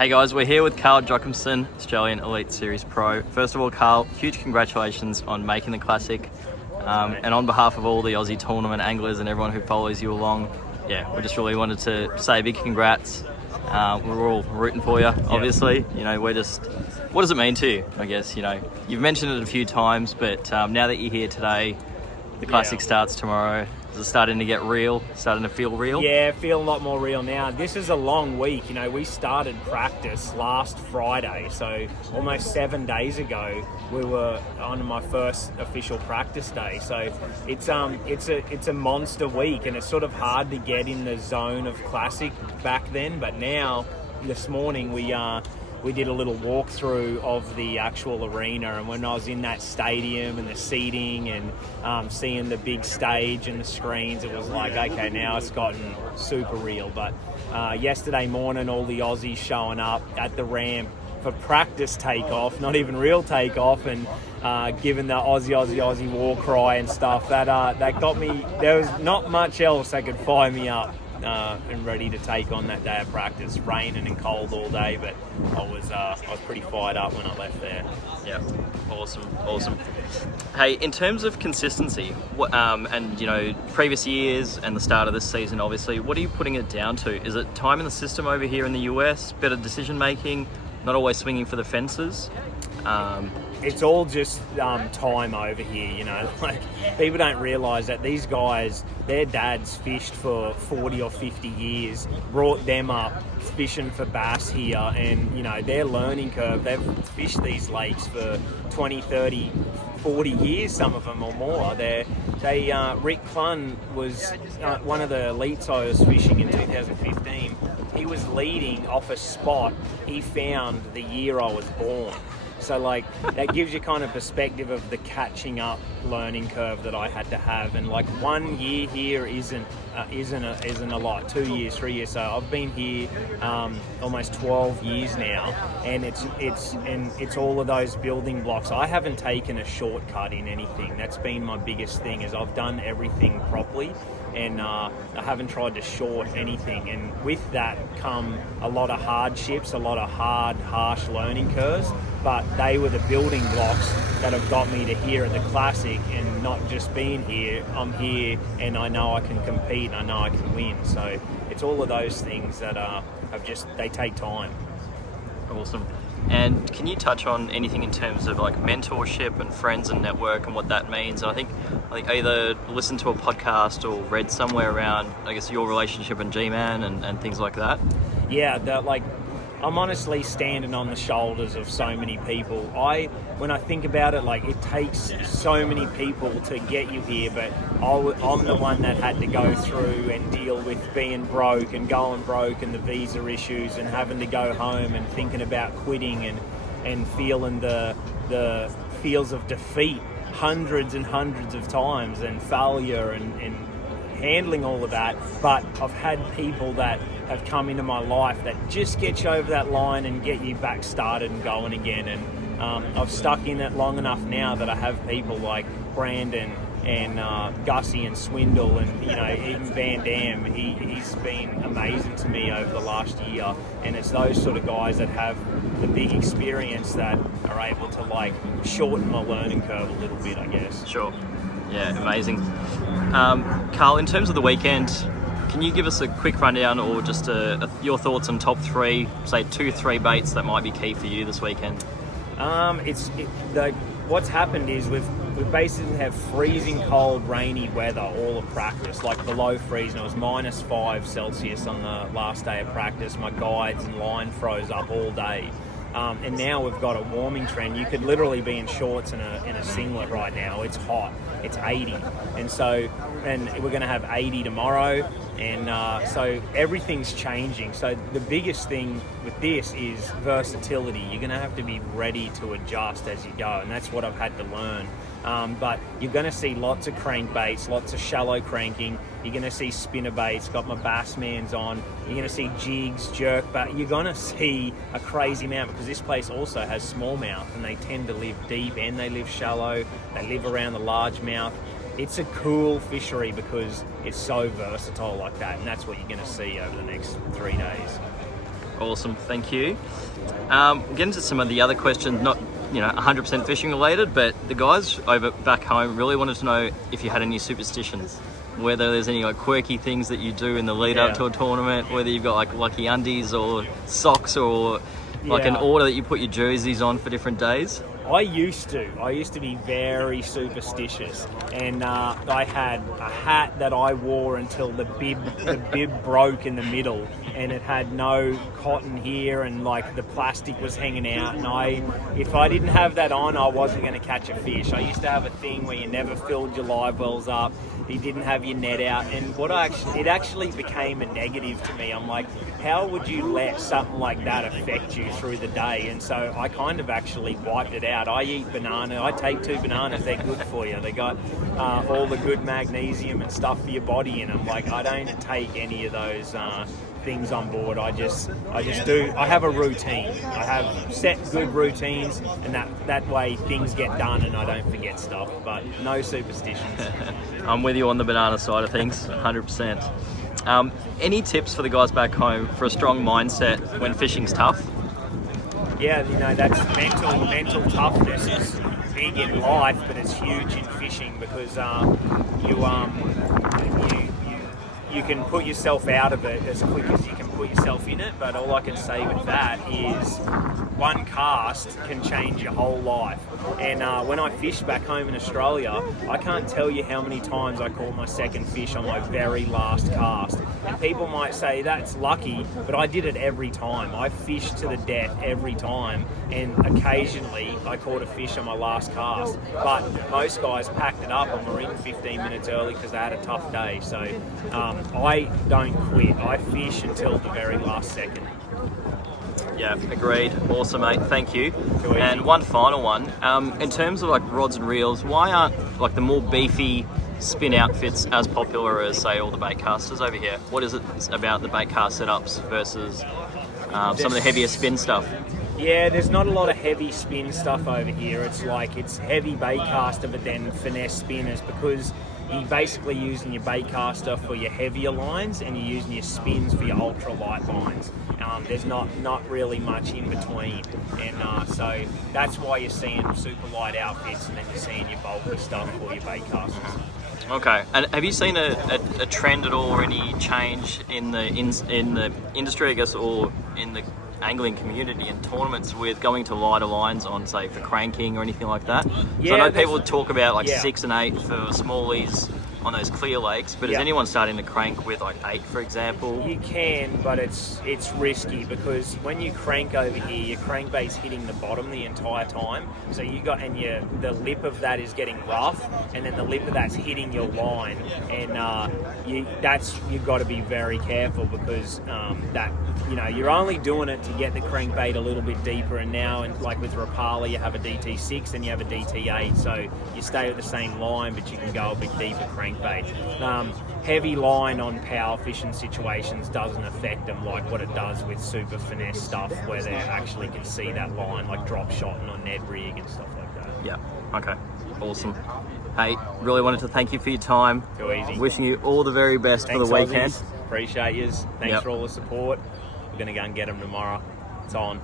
Hey guys, we're here with Carl Jocumsen, Australian Elite Series Pro. First of all, Carl, huge congratulations on making the Classic. And on behalf of all the Aussie tournament anglers and everyone who follows you along, we just really wanted to say a big congrats. We're all rooting for you, obviously. You know, we're just, what does it mean to you? I guess, you know, you've mentioned it a few times, but now that you're here today, the Classic starts tomorrow. Is it starting to get real? Starting to feel real? Yeah, feel a lot more real now. This is a long week. You know, we started practice last Friday, so almost 7 days ago we were on my first official practice day. So it's a monster week, and it's sort of hard to get in the zone of Classic back then. But now, this morning we did a little walkthrough of the actual arena, and when I was in that stadium and the seating and seeing the big stage and the screens, it was like, okay, now it's gotten super real. But yesterday morning, all the Aussies showing up at the ramp for practice takeoff, not even real takeoff, and giving the Aussie war cry and stuff, that got me. There was not much else that could fire me up and ready to take on that day of practice. Raining and cold all day, but I was pretty fired up when I left there. Yeah, awesome. Hey, in terms of consistency, and you know, previous years and the start of this season, obviously, what are you putting it down to? Is it time in the system over here in the US, better decision making, not always swinging for the fences? It's all just time over here, you know. Like, people don't realise that these guys, their dads fished for 40 or 50 years, brought them up fishing for bass here, and, you know, their learning curve, they've fished these lakes for 20, 30, 40 years, some of them or more. Rick Clun was one of the elites I was fishing in 2015. He was leading off a spot he found the year I was born. So, like, that gives you kind of perspective of the catching up learning curve that I had to have. And like, 1 year here isn't a lot. 2 years, 3 years. So I've been here almost 12 years now, and it's all of those building blocks. I haven't taken a shortcut in anything. That's been my biggest thing, is I've done everything properly, and I haven't tried to short anything. And with that come a lot of hardships, a lot of harsh learning curves. But they were the building blocks that have got me to here at the Classic, and not just being here. I'm here, and I know I can compete, and I know I can win. So it's all of those things that they take time. Awesome. And can you touch on anything in terms of like mentorship and friends and network and what that means? And I think either listened to a podcast or read somewhere around, I guess, your relationship and G-Man and things like that. Yeah, I'm honestly standing on the shoulders of so many people. When I think about it, like, it takes so many people to get you here, but I'm the one that had to go through and deal with being broke and going broke and the visa issues and having to go home and thinking about quitting and feeling the feels of defeat hundreds and hundreds of times, and failure and handling all of that. But I've had people that have come into my life that just get you over that line and get you back started and going again. And I've stuck in it long enough now that I have people like Brandon and Gussie and Swindle, and, you know, even Van Dam. He's been amazing to me over the last year. And it's those sort of guys that have the big experience that are able to, like, shorten my learning curve a little bit, I guess. Sure. Yeah, amazing. Carl, in terms of the weekend, can you give us a quick rundown or just your thoughts on top three, say 2-3 baits that might be key for you this weekend? What's happened is we've basically have freezing cold, rainy weather all of practice, like below freezing. It was -5 Celsius on the last day of practice. My guides and line froze up all day. And now we've got a warming trend. You could literally be in shorts and a singlet right now. It's hot. It's 80. And we're going to have 80 tomorrow. And so everything's changing. So the biggest thing with this is versatility. You're going to have to be ready to adjust as you go. And that's what I've had to learn. But you're going to see lots of crankbaits, lots of shallow cranking. You're going to see spinner baits, got my Bassmans on. You're going to see jigs, jerk, but you're going to see a crazy amount, because this place also has smallmouth, and they tend to live deep and they live shallow. They live around the largemouth. It's a cool fishery because it's so versatile like that, and that's what you're going to see over the next 3 days. Awesome, thank you. Get into some of the other questions, not 100% fishing related, but the guys over back home really wanted to know if you had any superstitions, whether there's any like quirky things that you do in the lead up to a tournament, whether you've got like lucky undies or socks or like an order that you put your jerseys on for different days. I used to be very superstitious, and I had a hat that I wore until the bib broke in the middle, and it had no cotton here, and like the plastic was hanging out, and if I didn't have that on, I wasn't going to catch a fish. I used to have a thing where you never filled your live wells up, you didn't have your net out, and it actually became a negative to me. I'm like, how would you let something like that affect you through the day? And so I kind of actually wiped it out. I eat banana. I take 2 bananas. They're good for you. They got all the good magnesium and stuff for your body in them. Like, I don't take any of those things on board. I just do. I have a routine. I have set good routines, and that way things get done and I don't forget stuff. But no superstitions. I'm with you on the banana side of things, 100%. Any tips for the guys back home for a strong mindset when fishing's tough? Yeah, that's mental toughness is big in life, but it's huge in fishing because you can put yourself out of it as quick as you can put yourself in it. But all I can say with that is one cast can change your whole life. And when I fished back home in Australia, I can't tell you how many times I caught my second fish on my very last cast. And people might say that's lucky, but I did it every time. I fished to the death every time, and occasionally I caught a fish on my last cast. But most guys packed it up and were in 15 minutes early because they had a tough day. So I don't quit. I fish until the very last second. Yeah, agreed. Awesome, mate. Thank you. And one final one. In terms of like rods and reels, why aren't like the more beefy spin outfits as popular as say all the bait casters over here? What is it about the bait cast setups versus some of the heavier spin stuff? Yeah, there's not a lot of heavy spin stuff over here. It's heavy bait caster, but then finesse spinners, because you're basically using your bait caster for your heavier lines and you're using your spins for your ultra light lines. There's not really much in between, and so that's why you're seeing super light outfits and then you're seeing your bulky stuff for your bait casters. Okay, and have you seen a trend at all, or any change in the industry, I guess, or in the angling community and tournaments with going to lighter lines on, say, for cranking or anything like that? Yeah, so I know people would talk about like 6 and 8 for smallies on those clear lakes, but is anyone starting to crank with like 8, for example? You can, but it's risky, because when you crank over here, your crankbait's hitting the bottom the entire time. So the lip of that is getting rough, and then the lip of that's hitting your line, and you've got to be very careful, because you're only doing it to get the crankbait a little bit deeper. And now, like with Rapala, you have a DT6 and you have a DT8, so you stay with the same line, but you can go a bit deeper crankbait. Heavy line on power fishing situations doesn't affect them like what it does with super finesse stuff, where they actually can see that line, like drop shotting on Ned rig and stuff like that. Yeah, okay, awesome. Hey, really wanted to thank you for your time. Too easy. Wishing you all the very best for the weekend. Aussies. Appreciate yous. Thanks for all the support. We're going to go and get them tomorrow. It's on.